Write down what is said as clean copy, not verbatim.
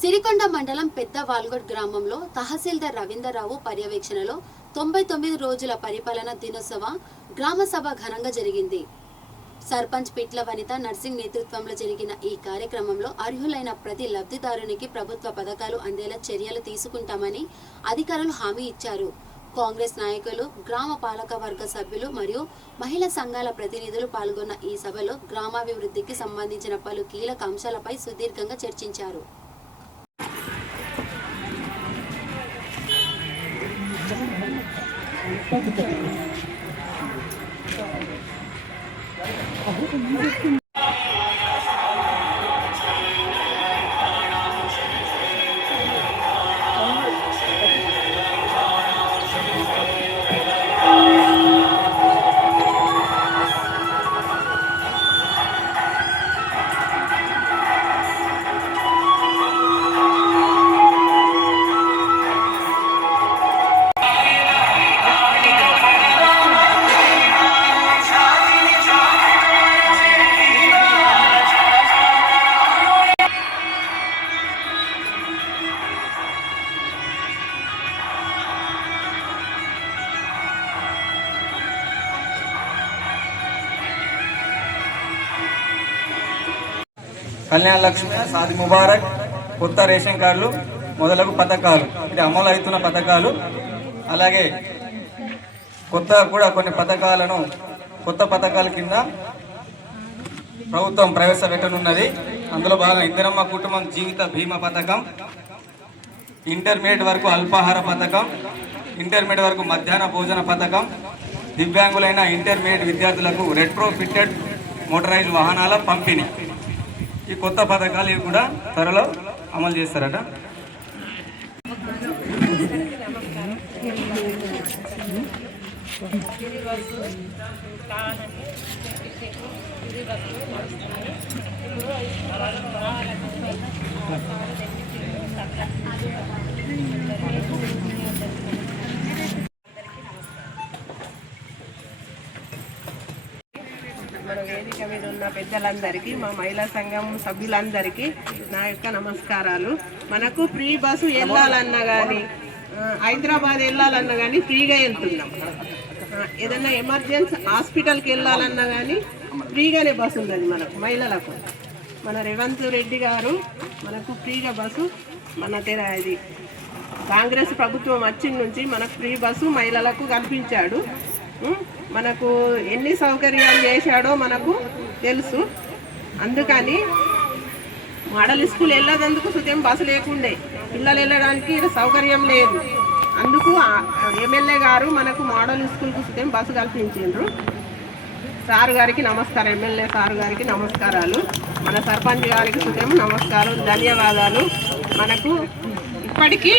సిరికొండ మండలం పెద్ద వాల్గొడ్ గ్రామంలో తహసీల్దార్ రవీందర్రావు పర్యవేక్షణలో 99 రోజుల పరిపాలన దినోత్సవ గ్రామ సభ ఘనంగా జరిగింది. సర్పంచ్ పిట్ల వనిత నర్సింగ్ నేతృత్వంలో జరిగిన ఈ కార్యక్రమంలో అర్హులైన ప్రతి లబ్ధిదారునికి ప్రభుత్వ పథకాలు అందేలా చర్యలు తీసుకుంటామని అధికారులు హామీ ఇచ్చారు. కాంగ్రెస్ నాయకులు, గ్రామ పాలక వర్గ సభ్యులు మరియు మహిళా సంఘాల ప్రతినిధులు పాల్గొన్న ఈ సభలో గ్రామాభివృద్ధికి సంబంధించిన పలు కీలక అంశాలపై సుదీర్ఘంగా చర్చించారు. కళ్యాణ లక్ష్మి, సాది ముబారక్, కొత్త రేషన్ కార్డులు మొదలగు పథకాలు, ఇది అమలు అవుతున్న పథకాలు. అలాగే కొత్త కూడా కొన్ని పథకాలను కొత్త పథకాల కింద ప్రభుత్వం ప్రవేశపెట్టనున్నది. అందులో భాగంగా ఇందిరమ్మ కుటుంబం జీవిత బీమా పథకం, ఇంటర్మీడియట్ వరకు అల్పాహార పథకం, ఇంటర్మీడియట్ వరకు మధ్యాహ్న భోజన పథకం, దివ్యాంగులైన ఇంటర్మీడియట్ విద్యార్థులకు రెట్రోఫిటెడ్ మోటరైజ్డ్ వాహనాల పంపిణీ. ఈ కొత్త పథకాలు కూడా త్వరలో అమలు చేస్తారట. మన వేదిక మీద ఉన్న పెద్దలందరికీ, మా మహిళా సంఘం సభ్యులందరికీ నా యొక్క నమస్కారాలు. మనకు ఫ్రీ బస్సు వెళ్ళాలన్నా కానీ, హైదరాబాద్ వెళ్ళాలన్నా కానీ ఫ్రీగా వెళ్తున్నాం. ఏదన్నా ఎమర్జెన్సీ హాస్పిటల్కి వెళ్ళాలన్నా కానీ ఫ్రీగానే బస్సు ఉన్నది మనకు మహిళలకు. మన రేవంత్ రెడ్డి గారు మనకు ఫ్రీగా బస్సు, ఇది కాంగ్రెస్ ప్రభుత్వం వచ్చిన నుంచి మనకు ఫ్రీ బస్సు మహిళలకు కల్పించాడు. మనకు ఎన్ని సౌకర్యాలు చేశాడో మనకు తెలుసు. అందుకని మోడల్ స్కూల్ వెళ్ళేందుకు సుతం బస్సు లేకుండే, పిల్లలు వెళ్ళడానికి సౌకర్యం లేదు. అందుకు ఎమ్మెల్యే గారు మనకు మోడల్ స్కూల్కు సుతం బస్సు కల్పించారు. సార్ గారికి నమస్కారం, ఎమ్మెల్యే సార్ గారికి నమస్కారాలు. మన సర్పంచ్ గారికి సుతం నమస్కారం, ధన్యవాదాలు. మనకు ఇప్పటికీ